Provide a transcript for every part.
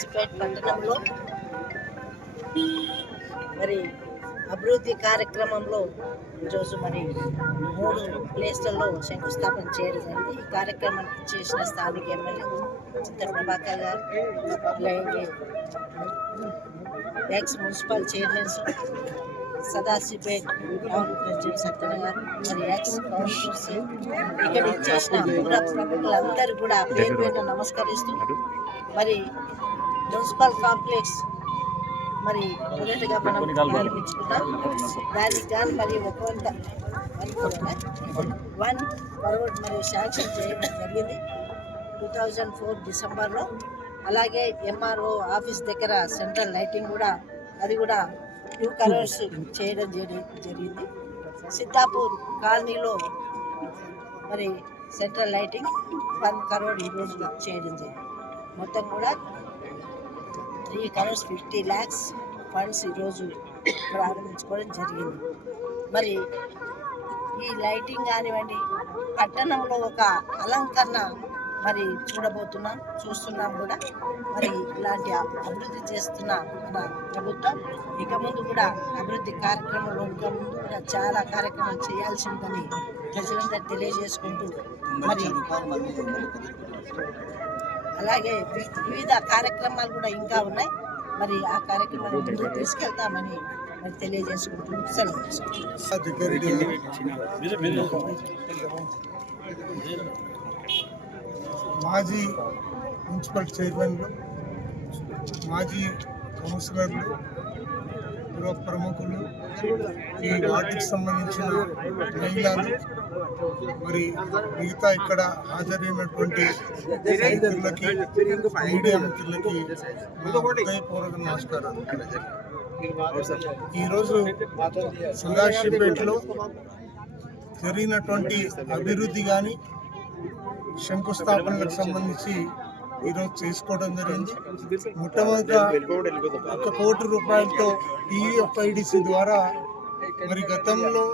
సదాశివపేట పట్టణంలో. మరి అభివృద్ధి కార్యక్రమంలో ఈరోజు మరి మూడు ప్లేస్లలో శంకుస్థాపన చేయడం జరిగింది ఈ కార్యక్రమానికి చేసిన స్థానిక ఎమ్మెల్యే చింత ప్రభాకర్ గారు అలాగే ex municipal chairmans Sadashivpet town president Satyana garu మరి ఎక్స్ కౌన్సిలర్స్ ఇక్కడ చేసిన ప్రముఖులందరూ కూడా పేరు పేరు నమస్కరిస్తూ మరి మున్సిపల్ కాంప్లెక్స్. మరి మొదటగా మనం ప్రారంభించుకున్నాం దానికి కానీ మరి ఒక వంద వన్ కరోడ్ మరి శాంక్షన్ చేయడం జరిగింది. టూ థౌజండ్ ఫోర్ డిసెంబర్లో. అలాగే ఎంఆర్ఓ ఆఫీస్ దగ్గర సెంట్రల్ లైటింగ్ కూడా అది కూడా టూ కలర్స్ చేయడం జరి- జరిగింది. సిద్ధాపూర్ కాలనీలో మరి సెంట్రల్ లైటింగ్ వన్ కరోడ్ ఈరోజు చేయడం జరిగింది. మొత్తం కూడా three crores fifty lakhs funds ఈరోజు ప్రారంభించుకోవడం జరిగింది. మరి ఈ లైటింగ్ కానివ్వండి పట్టణంలో ఒక అలంకరణ మరి చూడబోతున్నాం చూస్తున్నాం కూడా. మరి ఇలాంటి అభివృద్ధి చేస్తున్న మన ప్రభుత్వం ఇక ముందు కూడా అభివృద్ధి కార్యక్రమంలో ఇక ముందు కూడా చాలా కార్యక్రమాలు చేయాల్సిందని ప్రజలందరూ తెలియజేసుకుంటూ మరి అలాగే వివిధ కార్యక్రమాలు కూడా ఇంకా ఉన్నాయి. మరి ఆ కార్యక్రమాలు తీసుకెళ్తామని మరి తెలియజేసుకుంటూ సెలవు మాజీ మున్సిపల్ చైర్మన్లు మాజీ కౌన్సిలర్లు గృహ ప్రముఖులు ఈ వార్డుకు సంబంధించిన మహిళలు మరి మిగతా ఇక్కడ హాజరైనటువంటి రైతులకి మీడియా మిత్రులకి హృదయపూర్వక నమస్కారాలు. ఈరోజు సదాశివపేటలో జరిగినటువంటి అభివృద్ధి కానీ శంకుస్థాపనలకు సంబంధించి ఈరోజు చేసుకోవడం జరిగింది. మొట్టమొదట ఒక కోటి రూపాయలతో టీఎఫ్ఐడిసి ద్వారా మరి గతంలో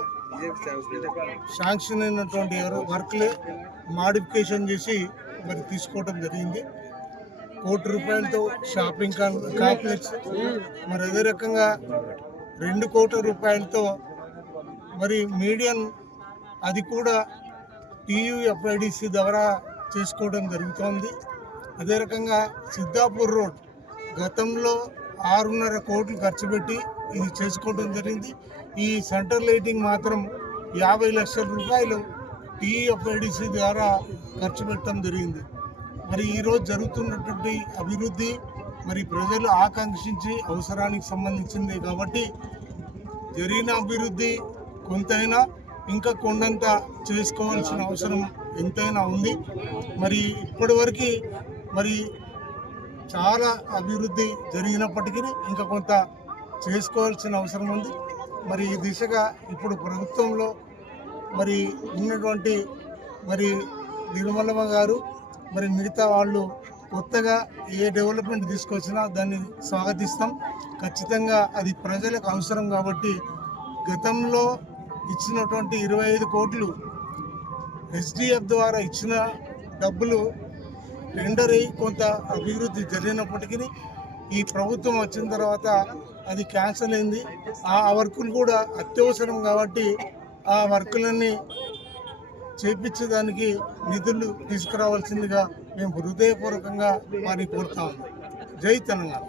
శాంక్షన్ అయినటువంటి ఎవరో వర్క్లే మాడిఫికేషన్ చేసి మరి తీసుకోవడం జరిగింది. కోటి రూపాయలతో షాపింగ్ కాంప్లెక్స్ మరి అదే రకంగా రెండు కోట్ల రూపాయలతో మరి మీడియం అది కూడా టీయూఎఫ్ఐడిసి ద్వారా చేసుకోవడం జరుగుతోంది. అదే రకంగా సిద్ధాపూర్ రోడ్ గతంలో ఆరున్నర కోట్లు ఖర్చు పెట్టి ఇది చేసుకోవడం జరిగింది. ఈ సెంటర్ లైటింగ్ మాత్రం యాభై లక్షల రూపాయలు టీఎఫ్ఐడిసి ద్వారా ఖర్చు పెట్టడం జరిగింది. మరి ఈరోజు జరుగుతున్నటువంటి అభివృద్ధి మరి ప్రజలు ఆకాంక్షించి అవసరానికి సంబంధించింది కాబట్టి జరిగిన అభివృద్ధి కొంతైనా ఇంకా కొండంత చేసుకోవాల్సిన అవసరం ఎంతైనా ఉంది. మరి ఇప్పటివరకు మరి చాలా అభివృద్ధి జరిగినప్పటికీ ఇంకా కొంత చేసుకోవాల్సిన అవసరం ఉంది. మరి ఈ దిశగా ఇప్పుడు ప్రభుత్వంలో మరి ఉన్నటువంటి మరి నిర్మలమ్మ గారు మరి మిగతా వాళ్ళు కొత్తగా ఏ డెవలప్మెంట్ తీసుకొచ్చినా దాన్ని స్వాగతిస్తాం. ఖచ్చితంగా అది ప్రజలకు అవసరం కాబట్టి గతంలో ఇచ్చినటువంటి ఇరవై ఐదు కోట్లు ఎస్డిఎఫ్ ద్వారా ఇచ్చిన డబ్బులు టెండర్ అయ్యి కొంత అభివృద్ధి జరిగినప్పటికీ ఈ ప్రభుత్వం వచ్చిన తర్వాత అది క్యాన్సిల్ అయింది. ఆ వర్కులు కూడా అత్యవసరం కాబట్టి ఆ వర్కులన్నీ చేపించడానికి నిధులు తీసుకురావాల్సిందిగా మేము హృదయపూర్వకంగా వారిని కోరుతాము జై తెలంగాణ.